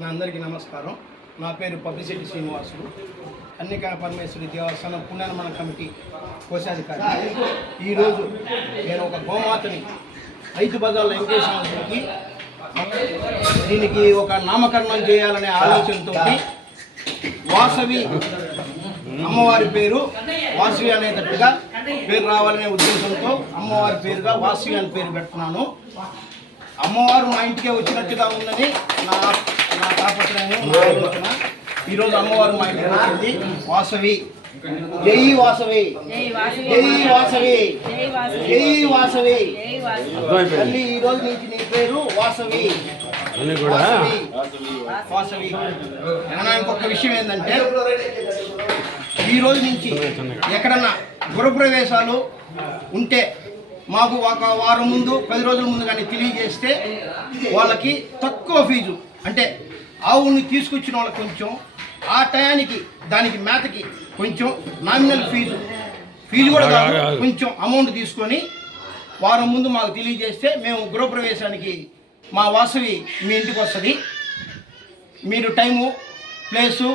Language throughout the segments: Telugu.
నా అందరికీ నమస్కారం. నా పేరు పబ్లిసిటీ శ్రీనివాసులు కన్నికా పరమేశ్వరి దేవస్థానం పునర్మణ కమిటీ కోశాధికారి. ఈరోజు నేను ఒక గోమాతని రైతు పదాల వెంకటేశ్వరకి దీనికి ఒక నామకరణం చేయాలనే ఆలోచనతో వాసవి అమ్మవారి పేరు వాసవి అనేటట్టుగా పేరు రావాలనే ఉద్దేశంతో అమ్మవారి పేరుగా వాసవి అని పేరు పెడుతున్నాను. అమ్మవారు మా ఇంటికే వచ్చినట్టుగా ఉందని నా నా ఆలోచన. ఈరోజు అమ్మవారు మా ఇంటికి వచ్చింది వాసవి జై వాసవి జై వాసవి జై వాసవి తల్లి ఈ రోజు నుంచి నీ పేరు వాసవి. వాసవి. మన ఇంకొక విషయం ఏంటంటే ఈ రోజు నుంచి ఎక్కడన్నా గృహప్రవేశాలు ఉంటే మాకు ఒక వారం ముందు పది రోజుల ముందు కానీ తెలియజేస్తే వాళ్ళకి తక్కువ ఫీజు. అంటే ఆవుని తీసుకొచ్చిన వాళ్ళకి కొంచెం ఆ టయానికి దానికి మేతకి కొంచెం నామినల్ ఫీజు ఫీజు కూడా కాదు కొంచెం అమౌంట్ తీసుకొని వారం ముందు మాకు తెలియజేస్తే మేము గృహప్రవేశానికి మా వాసవి మీ ఇంటికి వస్తుంది. మీరు టైము ప్లేసు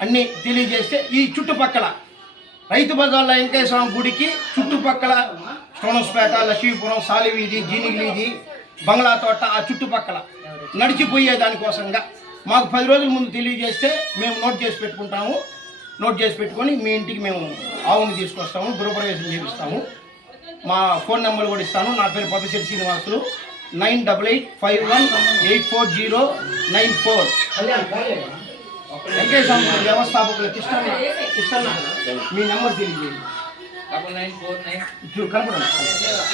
అన్నీ తెలియజేస్తే ఈ చుట్టుపక్కల రైతు బజార్ల వెంకటేశ్వర గుడికి చుట్టుపక్కల స్టోనస్పేట లక్ష్మీపురం సాలివీధి జీనిగిలీది బంగ్లా తోట ఆ చుట్టుపక్కల నడిచిపోయే దానికోసంగా మాకు పది రోజుల ముందు తెలియజేస్తే మేము నోట్ చేసి పెట్టుకుంటాము. నోట్ చేసి పెట్టుకొని మీ ఇంటికి మేము ఆవుని తీసుకొస్తాము గృహప్రవేశం చేపిస్తాము. మా ఫోన్ నెంబర్ కూడా ఇస్తాను. నా పేరు Pabbisetti Srinivasulu. Nine double eight five one eight four zero nine four. Venkateswara గుడి వ్యవస్థాపకులు కృష్ణన్న మీ నెంబర్ తెలియజేయండి. డబల్ నైన్ ఫోర్ నైన్ చూ కనపడండి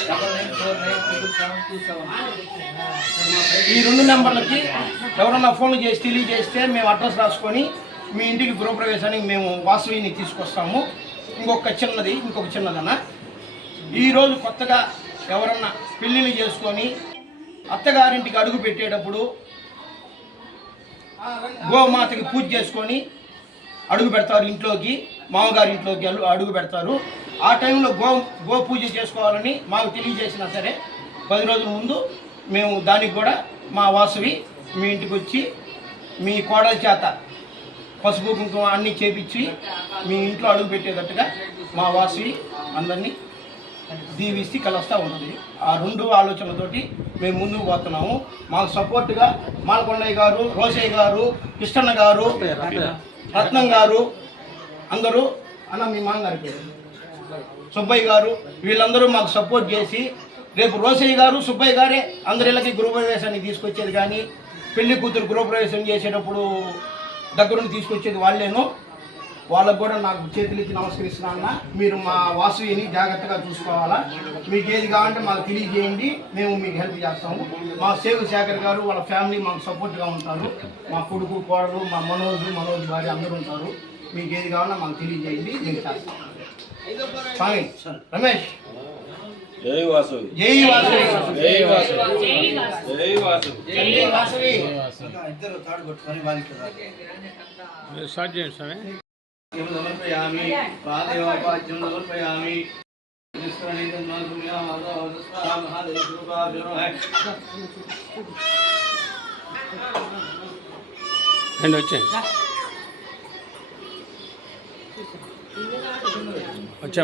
double nine four nine triple seven two seven ఈ రెండు నెంబర్లకి ఎవరన్నా ఫోన్ చేసి తెలియజేస్తే మేము అడ్రస్ రాసుకొని మీ ఇంటికి గృహప్రవేశానికి మేము వాసవిని తీసుకొస్తాము. ఇంకొక చిన్నది ఇంకొక చిన్నదన్న. ఈరోజు కొత్తగా ఎవరన్నా పెళ్ళిళ్ళు చేసుకొని అత్తగారింటికి అడుగు పెట్టేటప్పుడు గోమాతకి పూజ చేసుకొని అడుగు పెడతారు ఇంట్లోకి. మామగారి ఇంట్లోకి అడుగు పెడతారు. ఆ టైంలో గో గో పూజ చేసుకోవాలని మాకు తెలియజేసినా సరే పది రోజుల ముందు మేము దానికి కూడా మా వాసవి మీ ఇంటికి వచ్చి మీ కోడల చేత పసుపు కుంకుమ అన్నీ చేపించి మీ ఇంట్లో అడుగు పెట్టేటట్టుగా మా వాసవి అందరినీ దీవిస్తే కలుస్తూ ఉంటుంది ఆ రెండు ఆలోచనలతోటి మేము ముందుకు పోతున్నాము. మాకు సపోర్ట్గా మాలకొండయ్య గారు రోసయ్య గారు కృష్ణన్న గారు రత్నం గారు అందరూ అన్న మీ మామగారి పేరు. సుబ్బయ్య గారు వీళ్ళందరూ మాకు సపోర్ట్ చేసి రేపు రోసయ్య గారు సుబ్బయ్య గారే అందరిళ్ళకి గృహప్రవేశానికి తీసుకొచ్చేది కానీ పెళ్ళి కూతురు గృహప్రవేశం చేసేటప్పుడు దగ్గరుండి తీసుకొచ్చేది వాళ్ళేను. వాళ్ళకు కూడా నాకు చేతులు ఇచ్చి నమస్కరిస్తున్నా అన్న. మీరు మా వాసుని జాగ్రత్తగా చూసుకోవాలా. మీకు ఏది కావాలంటే మాకు తెలియజేయండి. మేము మీకు హెల్ప్ చేస్తాము. మా సేవ శేఖర్ గారు వాళ్ళ ఫ్యామిలీ మాకు సపోర్ట్గా ఉంటారు. మా కొడుకు కోడలు మా మనోజ్ మనోజ్ భార్య అందరూ ఉంటారు. మీకు ఏది కావాలన్నా మాకు తెలియజేయండి నేను చేస్తాను. స్వామి రమేష్. జై వాసవి జై వాసవి జై వాసవి జై వాసవి జై వాసవి జై వాసవి స్టార్ట్ చేయండి స్వామి సమర్పయామి. పాదయోపాద్యం సమర్పయామి. రండి వచ్చేయండి अच्छा।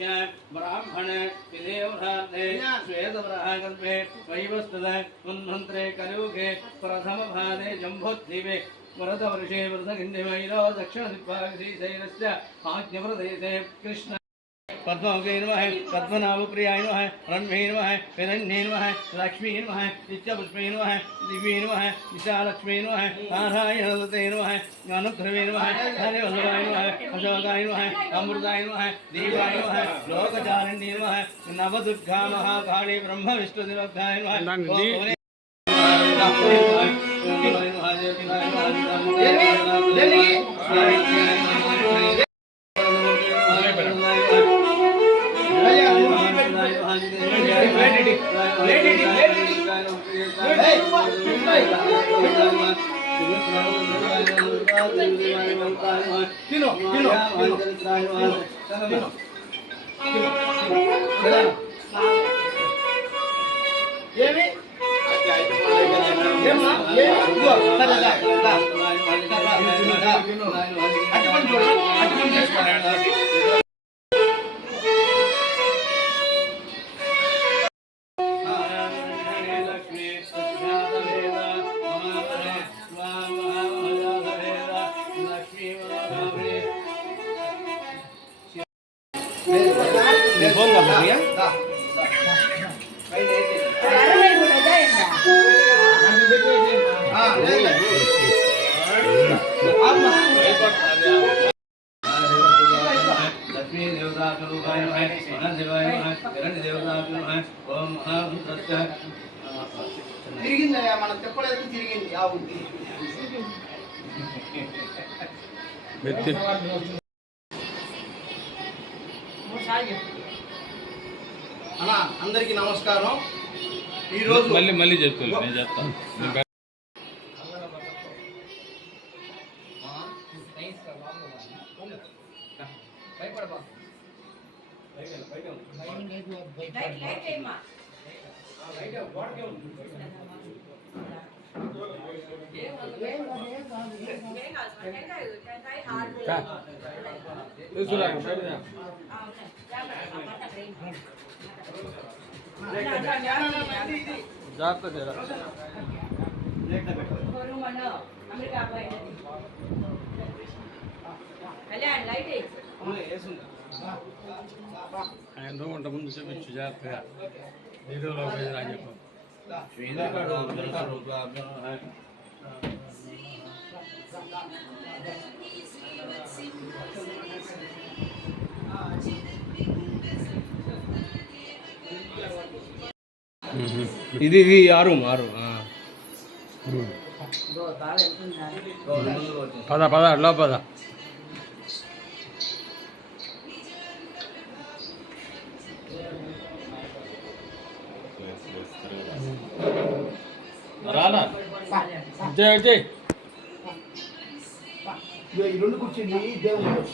ब्राह्मण विधेवधाते श्वेतवराहकल्पे वैवस्तद उन्मन्त्रे कलयुगे प्रथमभागे जम्बोद्दीपे वरदवर्षे वृतगिन्निमैलो दक्षिणदिग्भागश्रीशैलस्य आज्ञप्रदेशे कृष्ण पद्मभुगे नमः पद्मनाभप्रियाय नमः रम्ये नमः हिरण्ये नमः लक्ष्मी नमः नित्यपुष्पे नमः दिव्ये नमः विशालक्ष्मी नमः नारायण हृदये नमः अनुक्रमे नमः हरिवल्लभाय नमः अशोकाय नमः अमृताय नमः देवाय नमः लोकचारिण्ये नमः नवदुर्गा महाकाले ब्रह्म विष्णुदेवभ्याय नमः Let me, let me. చేసుకో. ఆ, లక్ష్మీ దేవతాకులుపాయ నమః వనదేవాయ నమః హిరణ్య దేవతాకులు నమః ఓం మహాభూతస్య. తిరిగిందయ్యా మనం చెప్పలేదు తిరిగింది. ఆ ఉంది మెత్తి అన్న అందరికీ నమస్కారం. ఈరోజు మళ్ళీ మళ్ళీ చెప్తాను నేను చెప్తాను. జాగ్రత్త జర కళ్యాణ్ లైట్ ఆయన రూమ్ ముందు చూపించు జాగ్రత్తగా. పోయింది అని చెప్పు. ఇది ఇది ఆరు ఆరు పద పద అట్లా పద. రానా? జై జై. ఈ రెండు దేవుడు అన్నాడు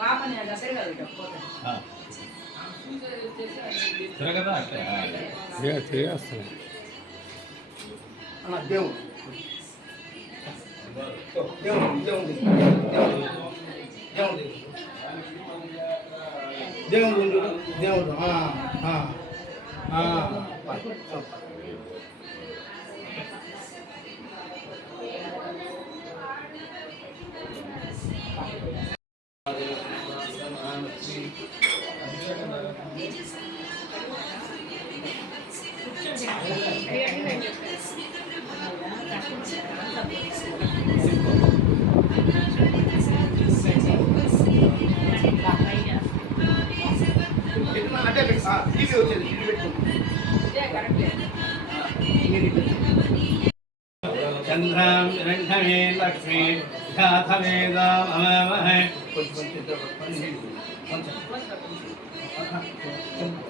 పాపని దగ్గరగా పెట్టకపోతే సూసైడ్ చేసి అది తిరగదా అంటే తిరిగేస్తాను అన్న దేవుడు దేవుడు దేవుడు దేవుడు దేవుడు దేవుడు దేవుడు ఆ, ఆ, ఆ. ఎట్లా అంటే పెట్టు. ఆ, టీవీ వచ్చేది టీవీ పెట్టుకుంటుంది చంద్రాం రంగమే లక్ష్మీ ఘాతవేదామహే చంద్రాం రంగమే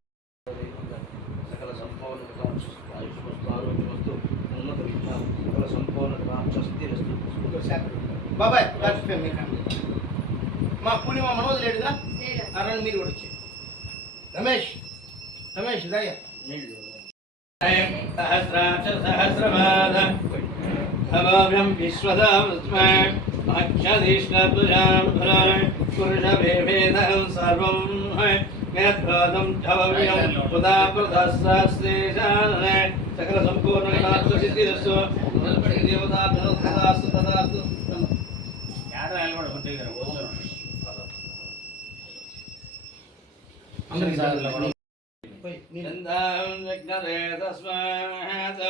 బాబాయ్ దాచిపోయాం మీకు మా పూర్ణిమ మనోజ్ లేడుగా? రండి మీరు కూడా వచ్చి. రమేష్ రమేష్ దయ సహస్రాక్ష సహస్రపాద భవాభ్యం విశ్వదాస్మే అక్షదీష్ణుజాం పురుషభేదం సర్వం మేత్పాదం భవ్యం ఉదా ప్రదస్రాశ్లేషాన్ సకల సంపూర్ణ సిద్ధిరస్సు దేవతా తదాస్తు తదాస్తు. जग्नरे तस्मात्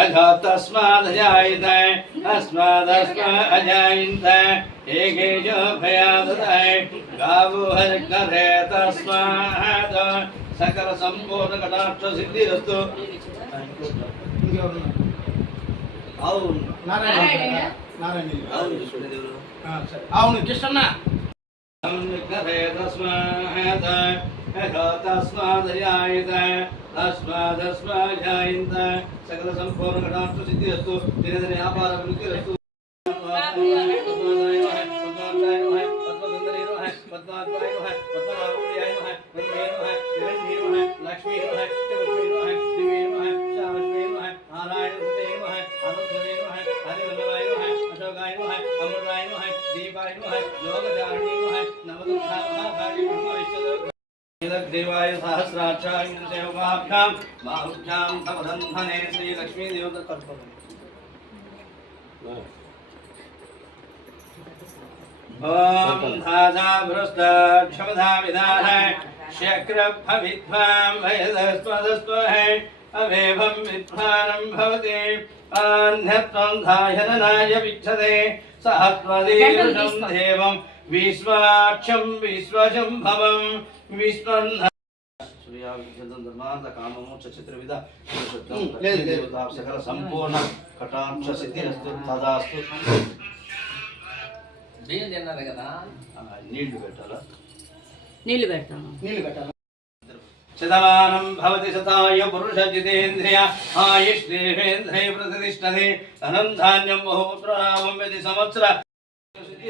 अजा तस्मादजायित अस्मादस्मादजायिन्त एके च भयादताय गावो हजग्नरे तस्मात् सकलसम्पूर्णकटाक्षसिद्धिरस्तु అవును నారాయణ నారాయణ అవును కృష్ణ తస్మాదయాయత సకల సంపూర్ణ కటాక్ష సిద్ధిరస్తు వ్యాపార देवाय सहस्राक्षाय देवताभ्यां बाहुभ्यां तवधन्धने श्रीलक्ष्मी देवता ॐ धाजा भ्रष्टाक्षमधा विधान शक्रभविद्वां भयदस्त्वदस्त्वहे अवेभं विद्वानं भवति आन्ध्यत्वं धायननाय विच्छते सहस्वदीर्षं देवं विश्वाक्षं विश्वशम्भवं స్త్రీయా విద్యంతం ధర్మాంత కామము చతుర్విధ సకల సంపూర్ణ కటాక్ష సిద్ధి అస్తు తదాస్తు. బియ్యం తిన్నారు కదా? నీళ్ళు పెట్టాలా? నీళ్ళు పెట్టాను నీళ్ళు సంవత్సర. శుద్ధి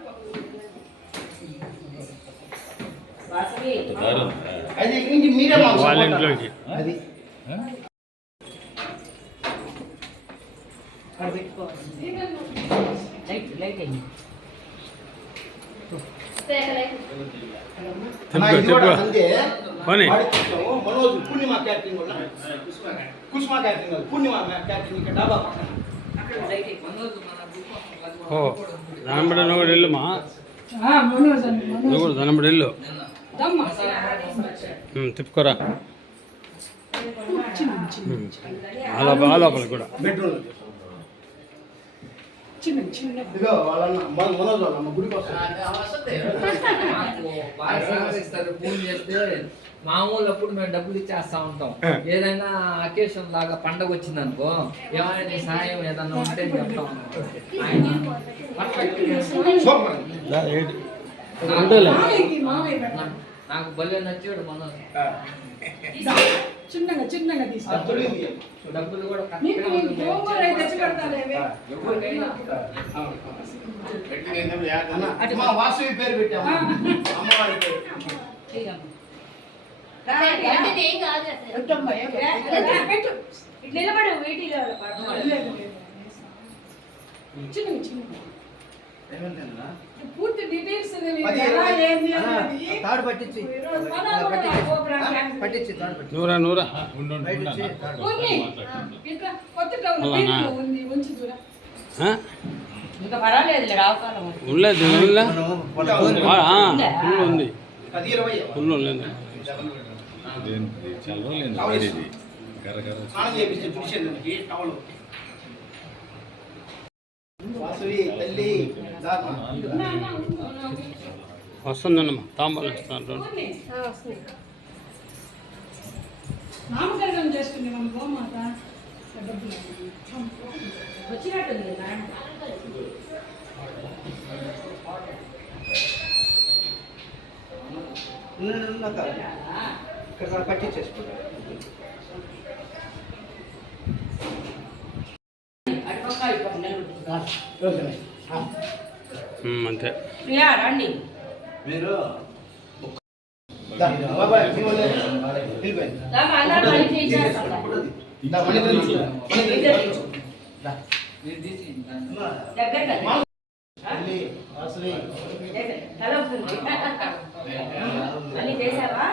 అది ఇక్కడి నుంచి మీరే మాకు వాళ్ళ support ఇంట్లోకి అది అక్కడ పెట్టుకో లైట్ లైట్ అయ్యింది అన్నా, తిప్పుకో ఇది కూడా తిప్పుకో అంతే పోనీ. వాడికి ఇచ్చాము. మనోజ్ పూర్ణిమ క్యాటరింగ్ కూడా కుసుమ క్యాటరింగ్ కాదు, పూర్ణిమ క్యాటరింగ్ ఇక్కడ డాబా పక్కన అక్కడ లైట్ అయ్యింది మనోజ్ మన భూపం ఓ దానబడి నువ్వు కూడా వెళ్ళు మా నువ్వు కూడా దానబడి వెళ్ళు ఉమ్, తిప్పుకోరా. ఉమ్. ఆ లోపల ఆ లోపల కూడా మామూలు అప్పుడు మేము డబ్బులు ఇచ్చేస్తా ఉంటాం. ఏదైనా అకేషన్ లాగా పండగ వచ్చింది అనుకో ఏమైనా నీ సహాయం ఏదన్నా ఉంటే చెప్తా ఉంటాం నాకు- భలే నచ్చాడు మనం చిన్నగా చిన్నగా తీసుకో. అది తొలిగింది. డబ్బులు కూడా వాసవి పేరు పెట్టాము. అమ్మవారి పేరు. నిలబడు వీటిలో. చిన్నగా చిన్నగా. పూర్తి డీటెయిల్స్. తాడు పట్టించి. పట్టించి. తాడు పట్టించి. నూరా నూరా. ఉంది. ఇట్లా కొత్త టౌన్ అలానా? దీంట్లో ఉంది ఉంచి వస్తుందన్నమ్మా తాంబూలం ఇస్తాను. నామకరణం మన గోమాత వచ్చినట్టుంది ఇక్కడ ఇటుపక్క నిలబెట్టుకుంటారు ఓకేనే. ఆ. ఉమ్, అంతే ప్రియా రండి మీరు దా, బాబాయ్, ఇవ్వండి. వెళ్ళిపోయింది. దాకా అందరూ కలిసి ఇచ్చేస్తాం దా, మణి తెచ్చు. మణి తెచ్చు. దా. మీరు తీసి దగ్గర కదా తల్లి, తల వస్తుంది అన్ని చేసావా?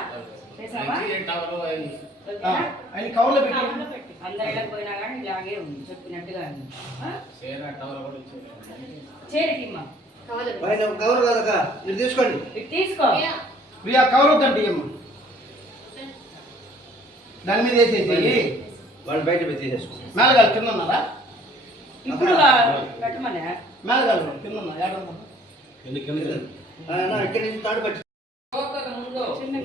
కవర్లో పెట్టి. అందరు ఇళ్ళకి పోయినా కానీ ఇలాగే ఉంది చెప్పినట్టుగా కవర్ మీరు తీసుకోండి. ఇటు తీసుకో. ప్రియా కవర్ వద్దండి అమ్మ దాని మీద వేసేసి వాళ్ళు బయట పోయి తీసేసుకో. మేళగాలు కింద ఉన్నారా? ఇప్పుడు పెట్టమనే? మేళగాలు కింద ఉన్నా ఏడన్నా నా ఇక్కడి నుంచి తాడు పట్టి ముందు. చిన్న